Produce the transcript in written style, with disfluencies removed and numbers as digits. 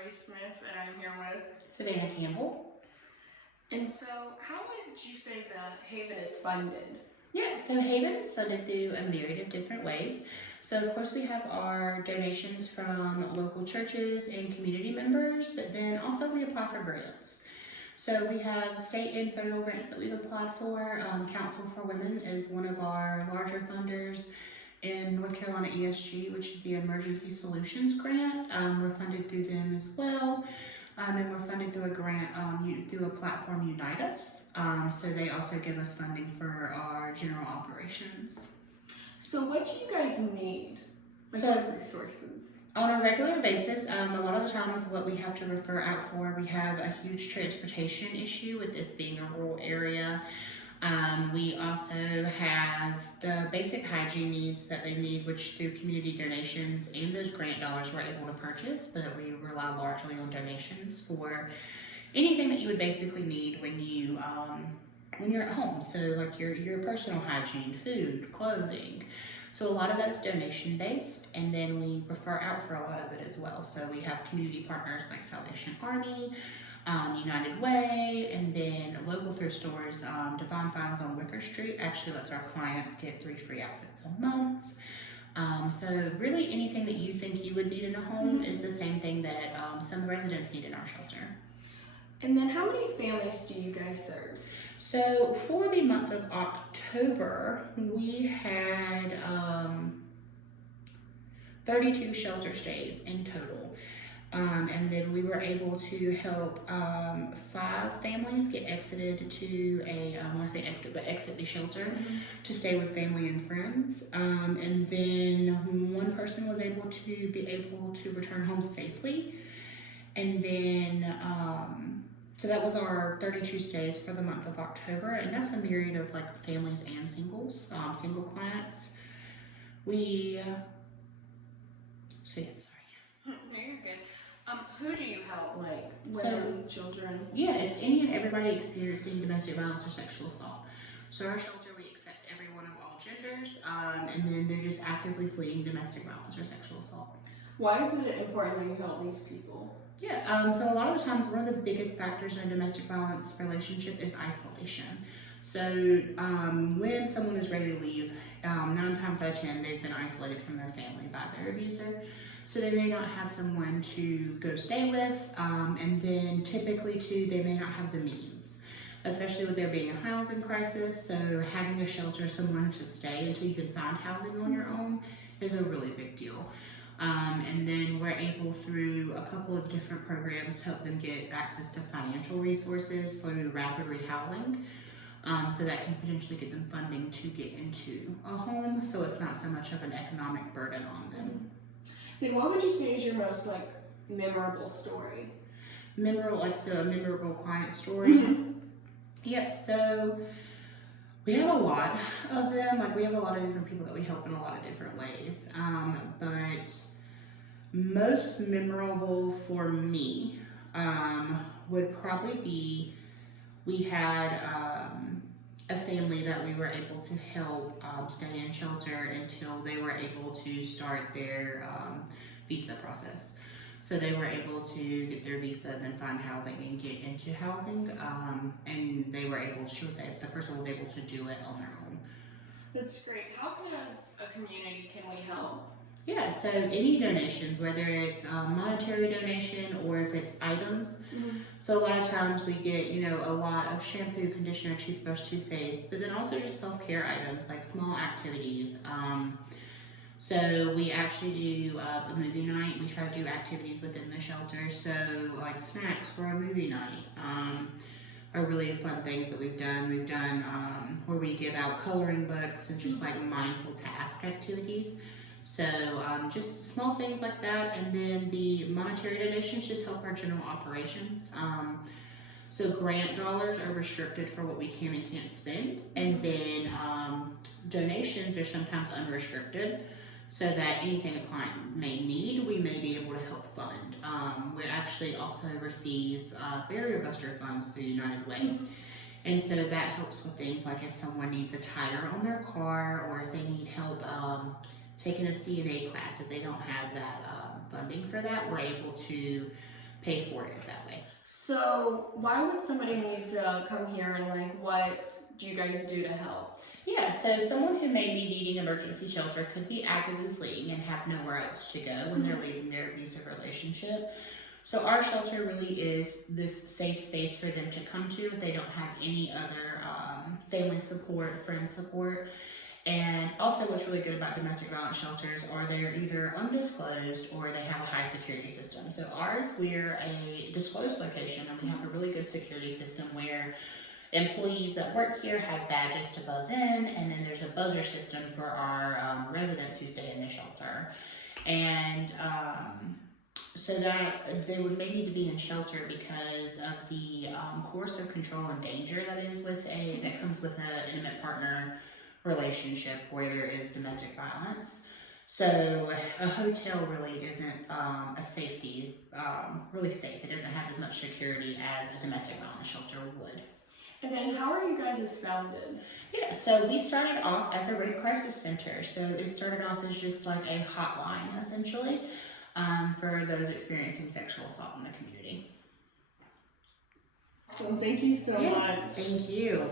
Chloe Smith, and I'm here with. Savannah Campbell. And so, how would you say the Haven is funded? Yeah, so Haven is funded through a myriad of different ways. So, of course, we have our donations from local churches and community members, but then also we apply for grants. So, we have state and federal grants that we've applied for. Council for Women is one of our larger funders. In North Carolina ESG, which is the Emergency Solutions Grant, we're funded through them as well. And we're funded through a grant, through a platform, Unite Us. So they also give us funding for our general operations. So, what do you guys need? What resources? On a regular basis, a lot of the times what we have to refer out for, we have a huge transportation issue with this being a rural area. We also have the basic hygiene needs that they need, which through community donations and those grant dollars we're able to purchase, but we rely largely on donations for anything that you would basically need when you're at home. So like your personal hygiene, food, clothing. So a lot of that is donation based, and then we refer out for a lot of it as well. So we have community partners like Salvation Army, United Way, and then local thrift stores. Divine Finds on Wicker Street actually lets our clients get 3 free outfits a month. So really anything that you think you would need in a home is the same thing that some residents need in our shelter. And then how many families do you guys serve? So for the month of October, we had 32 shelter stays in total. And then we were able to help 5 families get exited to I want to say exit, but exit the shelter to stay with family and friends. And then one person was able to return home safely. And then, so that was our 32 stays for the month of October. And that's a myriad of like families and singles, single clients. So yeah, sorry. No, you're good. Who do you help? Like women, children? Yeah, it's any and everybody experiencing domestic violence or sexual assault. So our shelter, we accept everyone of all genders, and then they're just actively fleeing domestic violence or sexual assault. Why is it important that you help these people? Yeah, so a lot of the times one of the biggest factors in a domestic violence relationship is isolation. So when someone is ready to leave, 9 times out of 10, they've been isolated from their family by their abuser. So they may not have someone to go stay with, and then typically too, they may not have the means, especially with there being a housing crisis. So having a shelter, someone to stay until you can find housing on your own is a really big deal. And then we're able, through a couple of different programs, help them get access to financial resources through rapid rehousing. So that can potentially get them funding to get into a home, so it's not so much of an economic burden on them. Then what would you say is your most memorable story? Memorable client story? Yeah, so we have a lot of them. Like we have a lot of different people that we help in a lot of different ways. But most memorable for me would probably be, we had a family that we were able to help stay in shelter until they were able to start their visa process. So they were able to get their visa and then find housing and get into housing, and they were able, the person was able to do it on their own. That's great. How can, as a community, can we help? Yeah, so any donations, whether it's a monetary donation or if it's items. So a lot of times we get, a lot of shampoo, conditioner, toothbrush, toothpaste, but then also just self-care items like small activities. So we actually do a movie night. We try to do activities within the shelter. So like snacks for a movie night are really fun things that we've done. We've done where we give out coloring books and just like mindful task activities. So just small things like that, and then the monetary donations just help our general operations. So grant dollars are restricted for what we can and can't spend, and then donations are sometimes unrestricted, so that anything a client may need, we may be able to help fund. We actually also receive barrier buster funds through United Way. And so that helps with things like if someone needs a tire on their car, or if they need help taking a CNA class, if they don't have that funding for that, we're able to pay for it that way. So why would somebody need to come here, and like what do you guys do to help? Yeah, so someone who may be needing emergency shelter could be actively fleeing and have nowhere else to go when they're leaving their abusive relationship. So our shelter really is this safe space for them to come to if they don't have any other family support, friend support. And also what's really good about domestic violence shelters are they're either undisclosed or they have a high security system. So ours, we're a disclosed location and we have a really good security system where employees that work here have badges to buzz in, and then there's a buzzer system for our residents who stay in the shelter. And so that they may need to be in shelter because of the coercive control and danger that comes with an intimate partner relationship where there is domestic violence. So a hotel really isn't really safe. It doesn't have as much security as a domestic violence shelter would. And then how are you guys founded? Yeah, so we started off as a rape crisis center. So it started off as just like a hotline, essentially, for those experiencing sexual assault in the community. So thank you so much. Thank you.